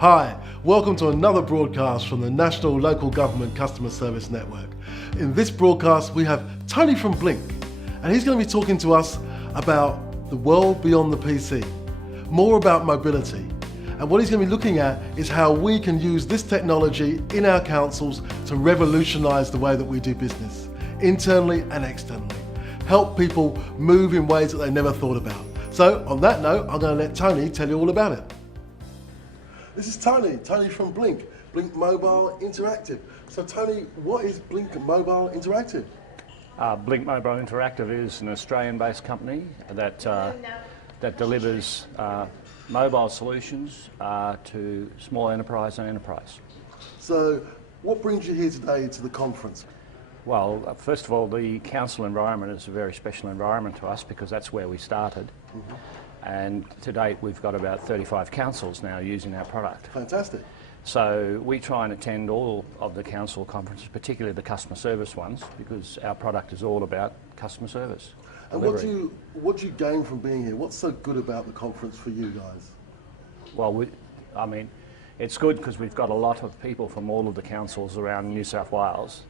Hi, welcome to another broadcast from the National Local Government Customer Service Network. In this broadcast we have Tony from Blink, and he's going to be talking to us about the world beyond the PC, more about mobility. And what he's going to be looking at is how we can use this technology in our councils to revolutionise the way that we do business, internally and externally. Help people move in ways that they never thought about. So on that note, I'm going to let Tony tell you all about it. This is Tony from Blink Mobile Interactive. So Tony, what is Blink Mobile Interactive? Blink Mobile Interactive is an Australian-based company that delivers mobile solutions to small enterprise and enterprise. So what brings you here today to the conference? Well, first of all, the council environment is a very special environment to us because that's where we started. Mm-hmm. And to date we've got about 35 councils now using our product. Fantastic. So we try and attend all of the council conferences, particularly the customer service ones, because our product is all about customer service. And what do you gain from being here? What's so good about the conference for you guys? Well, it's good because we've got a lot of people from all of the councils around New South Wales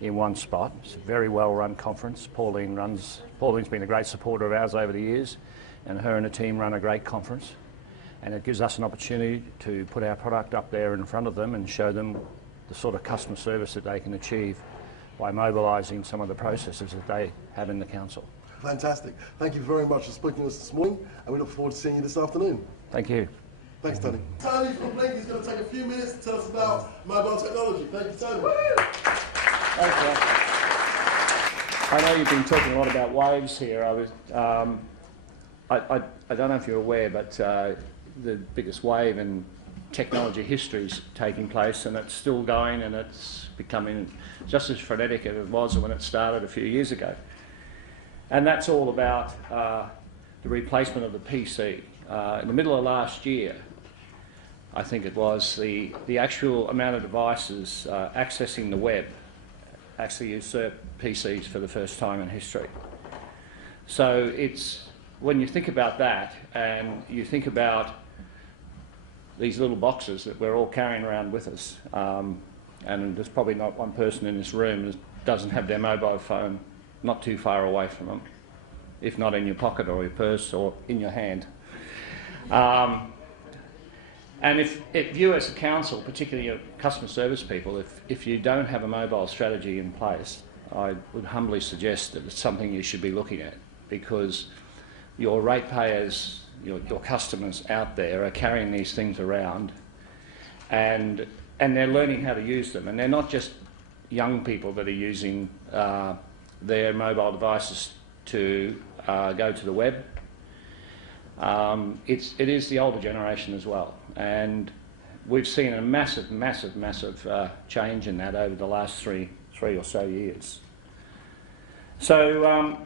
in one spot. It's a very well run conference. Pauline's been a great supporter of ours over the years, and her and her team run a great conference, and it gives us an opportunity to put our product up there in front of them and show them the sort of customer service that they can achieve by mobilising some of the processes that they have in the council. Fantastic. Thank you very much for speaking to us this morning, and we look forward to seeing you this afternoon. Thank you. Thanks, Tony. Tony from Blink is going to take a few minutes to tell us about mobile technology. Thank you, Tony. Thanks, I know you've been talking a lot about waves here. I don't know if you're aware, but the biggest wave in technology history is taking place, and it's still going, and it's becoming just as frenetic as it was when it started a few years ago. And that's all about the replacement of the PC. In the middle of last year, I think it was, the actual amount of devices accessing the web actually usurped PCs for the first time in history. So when you think about that, and you think about these little boxes that we're all carrying around with us, and there's probably not one person in this room that doesn't have their mobile phone not too far away from them, if not in your pocket or your purse or in your hand. And if you as a council, particularly your customer service people, if you don't have a mobile strategy in place, I would humbly suggest that it's something you should be looking at, because your ratepayers, your customers out there are carrying these things around, and they're learning how to use them. And they're not just young people that are using their mobile devices to go to the web. It is the older generation as well, and we've seen a massive change in that over the last three or so years. So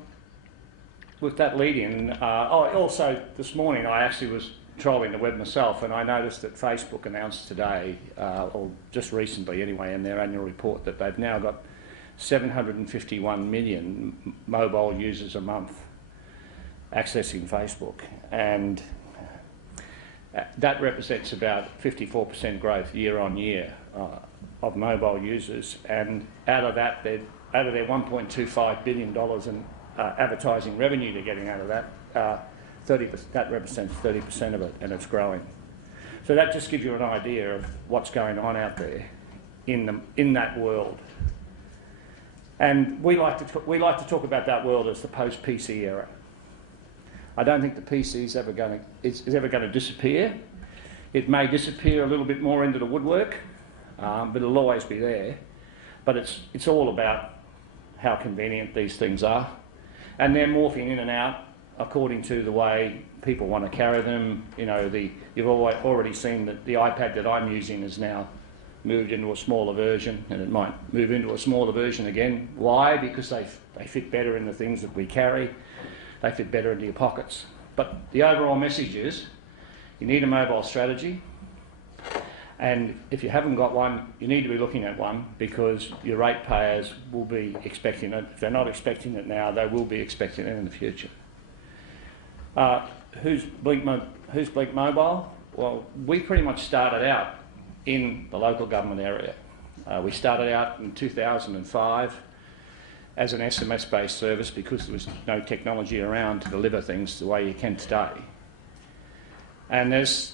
with that lead-in, also this morning I actually was trolling the web myself, and I noticed that Facebook announced today, or just recently anyway, in their annual report, that they've now got 751 million mobile users a month accessing Facebook, and that represents about 54% growth year on year of mobile users. And out of their $1.25 billion in advertising revenue they're getting out of that, that represents 30% of it, and it's growing. So that just gives you an idea of what's going on out there in that world. And we like to talk about that world as the post-PC era. I don't think the PC is ever going to disappear. It may disappear a little bit more into the woodwork, but it'll always be there. But it's all about how convenient these things are, and they're morphing in and out according to the way people want to carry them. You know, you've already seen that the iPad that I'm using is now moved into a smaller version, and it might move into a smaller version again. Why? Because they fit better in the things that we carry. They fit better into your pockets. But the overall message is you need a mobile strategy, and if you haven't got one, you need to be looking at one, because your ratepayers will be expecting it. If they're not expecting it now, they will be expecting it in the future. Who's Blink Mobile? Well, we pretty much started out in the local government area. We started out in 2005 as an SMS-based service because there was no technology around to deliver things the way you can today. And as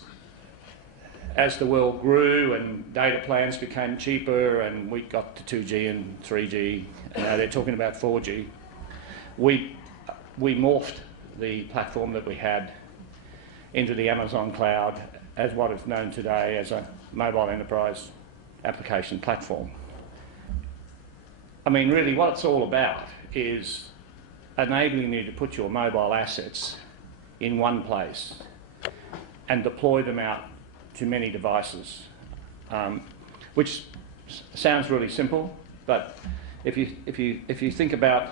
the world grew and data plans became cheaper and we got to 2G and 3G, and now they're talking about 4G, we morphed the platform that we had into the Amazon cloud as what is known today as a mobile enterprise application platform. I mean, really what it's all about is enabling you to put your mobile assets in one place and deploy them out to many devices, which sounds really simple, but if you think about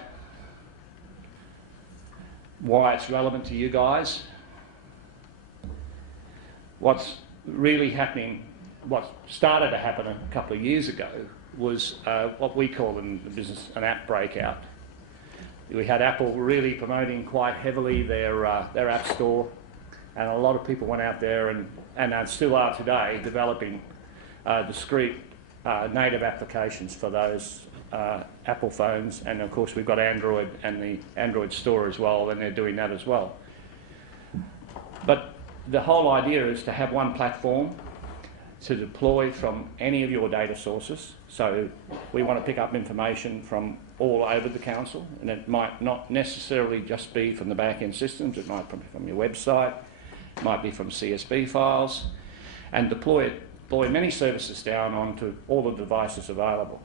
why it's relevant to you guys, what's really happening, what started to happen a couple of years ago was what we call in the business an app breakout. We had Apple really promoting quite heavily their app store, and a lot of people went out there and still are today developing discrete native applications for those Apple phones, and of course we've got Android and the Android store as well, and they're doing that as well. But the whole idea is to have one platform to deploy from any of your data sources. So we want to pick up information from all over the council, and it might not necessarily just be from the back-end systems, it might be from your website, it might be from CSV files, and deploy many services down onto all the devices available.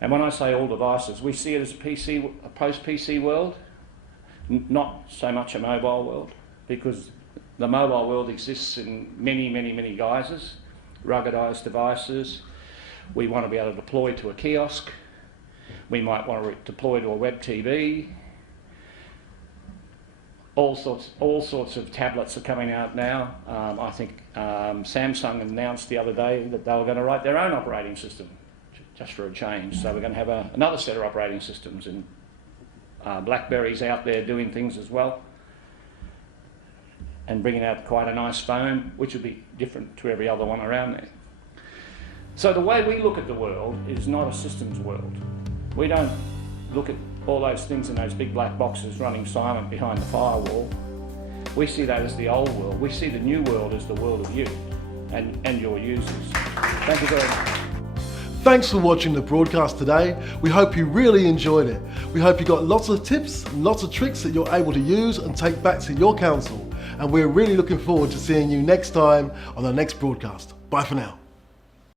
And when I say all devices, we see it as a post-PC world, not so much a mobile world, because the mobile world exists in many, many, many guises, ruggedized devices. We want to be able to deploy to a kiosk. We might want to deploy to a web TV. All sorts of tablets are coming out now. I think Samsung announced the other day that they were going to write their own operating system, just for a change. So we're going to have another set of operating systems, and BlackBerry's out there doing things as well, and bringing out quite a nice phone, which will be different to every other one around there. So the way we look at the world is not a systems world. We don't look at all those things in those big black boxes running silent behind the firewall. We see that as the old world. We see the new world as the world of you and your users. Thank you very much. Thanks for watching the broadcast today. We hope you really enjoyed it. We hope you got lots of tips and lots of tricks that you're able to use and take back to your council. And we're really looking forward to seeing you next time on the next broadcast. Bye for now.